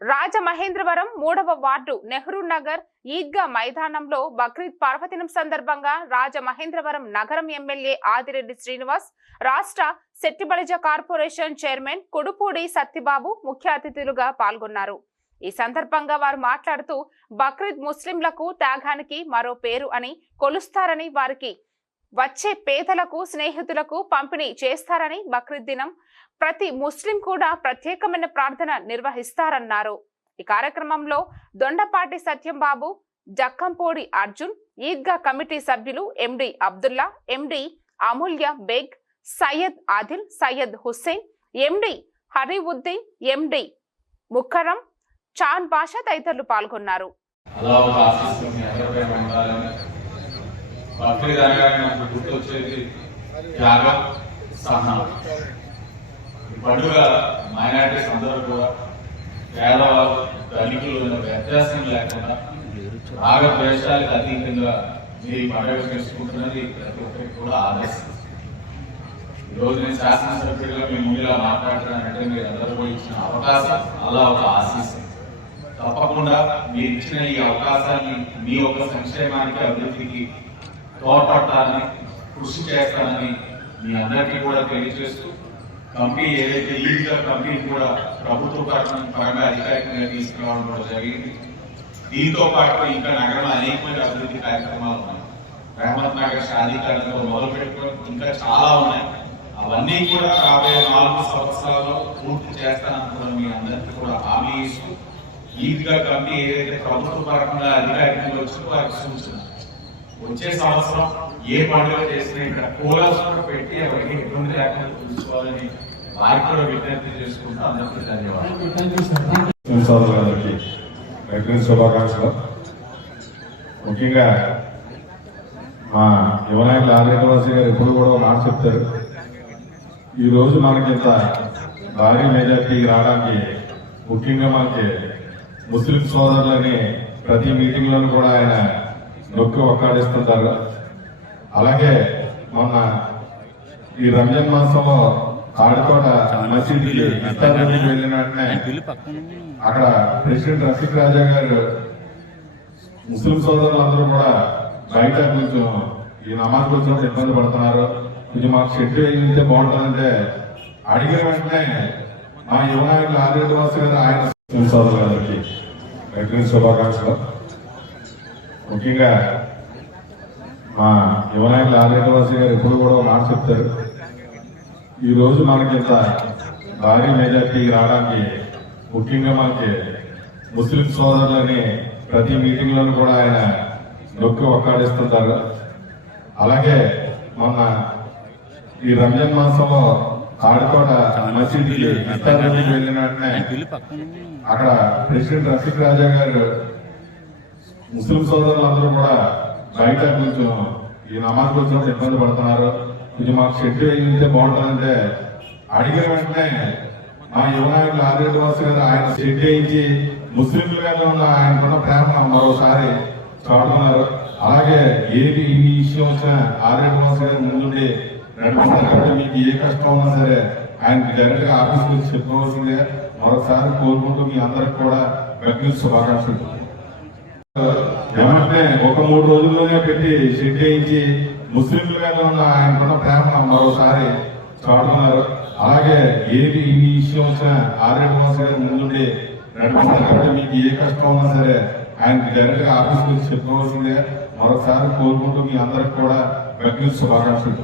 రాజమహేంద్రవరం మూడవ వార్డు నెహ్రూ నగర్ ఈద్గా మైదానంలో బక్రీద్ పర్వదినం సందర్భంగా రాజమహేంద్రవరం నగరం ఎమ్మెల్యే ఆదిరెడ్డి శ్రీనివాస్ రాష్ట్ర శెట్టిబలిజ కార్పొరేషన్ చైర్మన్ కుడుపూడి సత్తిబాబు ముఖ్య అతిథులుగా పాల్గొన్నారు. ఈ సందర్భంగా వారు మాట్లాడుతూ బక్రీద్ ముస్లింలకు త్యాగానికి మరో పేరు అని కొలుస్తారని వారికి వచ్చే పేదలకు స్నేహితులకు పంపిణీ చేస్తారని బక్రీద్ దినం. ప్రతి ముస్లిం కూడా ప్రత్యేకమైన ప్రార్థన నిర్వహిస్తారన్నారు. ఈ కార్యక్రమంలో దొండపాటి సత్యం బాబు జక్కంపూడి అర్జున్ ఈద్గా కమిటీ సభ్యులు MD Abdullah MD Amulya Baig Syed Adil Syed Hussain MD Hariwuddin MD Mukkaram Chan Basha తదితరులు పాల్గొన్నారు అలా ఒక ఆశిస్తూ మీ అందరిపై ఉండాలని బక్రీద్ అనగానే నాకు గుర్తు వచ్చేది త్యాగం సహనం. ఈ పండుగ మైనార్టీస్ అందరూ కూడా పేదవాళ్ళు దళితులు వ్యత్యాసం లేకుండా రాగద్వేషాలకు అతీతంగా మీరు ఈ పండుగ చేసుకుంటున్నది ప్రతి ఒక్కరికి కూడా ఆదర్శం. ఈరోజు నేను శాసనసభ్యుడిగా మీ ముందుగా మాట్లాడుతున్నానంటే మీరు అందరూ కూడా ఇచ్చిన అవకాశం అలా ఒక ఆశిస్తుంది తప్పకుండా మీరు ఇచ్చిన ఈ అవకాశాన్ని మీ యొక్క సంక్షేమానికి అభివృద్ధికి తోడ్పడతానని కృషి చేస్తానని మీ అందరికీ కూడా తెలియజేస్తూ కంపెనీ ఏదైతే ఈజీగా కంపెనీ కూడా ప్రభుత్వ పరం- పరంగా అధికారికంగా తీసుకురావడం కూడా జరిగింది. దీంతో పాటు ఇంకా నగరంలో అనేకమైన అభివృద్ధి కార్యక్రమాలు ఉన్నాయి. రహమత్ నగర్ సాధికారంలో మొదలు పెట్టుకొని ఇంకా చాలా ఉన్నాయి. అవన్నీ కూడా రాబోయే నాలుగు సంవత్సరాల్లో పూర్తి చేస్తానని కూడా మీ అందరికీ కూడా హామీ ఇస్తూ ఈద్గా కంపెనీ ఏదైతే ప్రభుత్వ పరంగా అధికారికంగా వచ్చిందో వారికి సూచన వచ్చే సంవత్సరం ఏ పండుగ చేసినా ఇక్కడ కూలర్స్ పెట్టి ఎవరికి ఇబ్బంది లేకుండా చూసుకోవాలని వారికి కూడా విజ్ఞప్తి చేసుకుంటూ అందరికీ ధన్యవాదాలు. సోదరులందరికీ శుభాకాంక్షలు. ముఖ్యంగా మా యువనాయకులు ఆదివాసి గారు ఎప్పుడు కూడా మాట చెప్తారు. ఈ రోజు మనకి ఇంత భారీ మెజార్టీ రావడానికి ముఖ్యంగా మనకి ముస్లిం సోదరులని ప్రతి మీటింగ్లోనూ కూడా ఆయన నొక్కి ఒక్కాడిస్తుంటారు. అలాగే మొన్న ఈ రంజాన్ మాసంలో ఆడుకోట మసీదుకి ఇఫ్తార్ వెళ్ళిన వెంటనే అక్కడ ప్రెసిడెంట్ రఫీక్ రాజా గారు ముస్లిం సోదరులందరూ కూడా బయట కొంచెం ఈ నమాజ్ వచ్చినప్పుడు ఇబ్బంది పడుతున్నారు. కొంచెం మాకు షెడ్ వేయింటే బాగుంటుందంటే అడిగిన వెంటనే మా యువనాయకులు ఆదిరెడ్డి వాసు గారు ఆయన ముస్లిం సోదరులందరికీ. శుభాకాంక్షలు. ముఖ్యంగా మా యువనాయకులు ఆదిరెడ్డి గారు ఎప్పుడు కూడా మాట చెప్తారు. ఈరోజు మనకి ఇంత భారీ మెజార్టీ రావడానికి ముఖ్యంగా మనకి ముస్లిం సోదరులని ప్రతి మీటింగ్లోనూ కూడా ఆయన నొక్కి ఒక్కాడిస్తుంటారు. అలాగే మొన్న ఈ రంజాన్ మాసంలో ఆడుకోట మసీదుకి ఇఫ్తార్ వెళ్ళిన వెంటనే అక్కడ ప్రెసిడెంట్ రఫీక్ రాజా గారు ముస్లిం సోదరులందరూ కూడా బయట కొంచెం ఈ నమాజ్ వచ్చినప్పుడు ఇబ్బంది పడుతున్నారు. కొంచెం మాకు షెడ్ అయితే బాగుంటుందంటే అడిగిన వెంటనే మా యువనాయకులు ఆదిరెడ్డి వాసు గారు ఆయన షెడ్ వేయించి ముస్లింల మీద ఉన్న ఆయనకున్న ప్రేమ మరోసారి చాటుతున్నారు. అలాగే ఏది ఈ విషయం వచ్చినా ఆదిరెడ్డి వాసు గారు ముందుండి నడిపిస్తారు. కాబట్టి మీకు ఏ కష్టం ఉన్నా సరే ఆయన డైరెక్ట్గా ఆఫీస్ గురించి చెప్పవలసిందే మరోసారి కోరుకుంటూ మీ అందరికి కూడా బక్రీద్ శుభాకాంక్షలు. మూడు రోజుల్లోనే పెట్టి షెడ్ వేయించి ముస్లింల మీద ఉన్న ఆయనకున్న ప్రేమ మరోసారి చాటుతున్నారు అలాగే ఏది ఈ ఇష్యూ వచ్చినా ఆదిరెడ్డి వాసు గారు ముందుండి నడిపిస్తారు కాబట్టి మీకు ఏ కష్టం ఉన్నా సరే ఆయన డైరెక్ట్గా ఆఫీస్ గురించి చెప్పవలసిందే మరొకసారి కోరుకుంటూ మీ అందరికి కూడా బక్రీద్ శుభాకాంక్షలు.